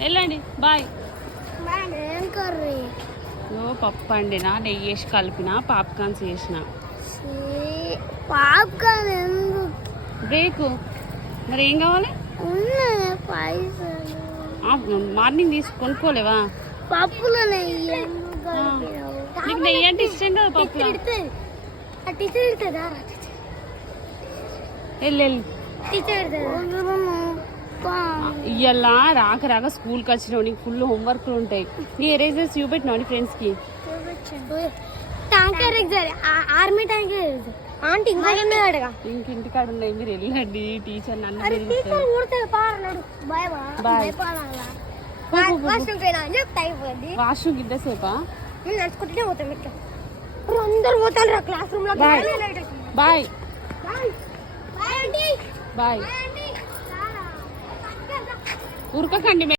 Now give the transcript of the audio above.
వెళ్ళండి బాయ్. ఏం కర్రీ? పప్పు అండినా, నెయ్యి వేసి కలిపిన, పాప్కార్న్స్ వేసిన. పాప్కార్న్ ఎందుకు? బ్రేక్. మరి ఏం కావాలి? ఉన్నాయి పైసలు. మార్నింగ్ కొనుక్కోలేవా? పప్పులో నెయ్యి నీకు నెయ్యి అంటే ఇష్టం కదా పప్పులో. వెళ్ళి ఇయ్యాల రాక స్కూల్కి వచ్చినావు, నీకు ఫుల్ హోంవర్క్లు ఉంటాయి. నీ ఎరేజర్స్ చూపెట్టినావు నీ ఫ్రెండ్స్కి. ఆర్మీ ట్యాంకర్ ఆంటీ ఇంటికాడ ఉన్నాయి, మీరు వెళ్ళండి. టీచర్ నన్ను వాష్రూమ్ ఇంతసేపా? నడుచుకుంటే పోతాం ఇట్లా అందరు పోతారు క్లాస్ రూమ్ లో. Bye bye. ఉరకకండి.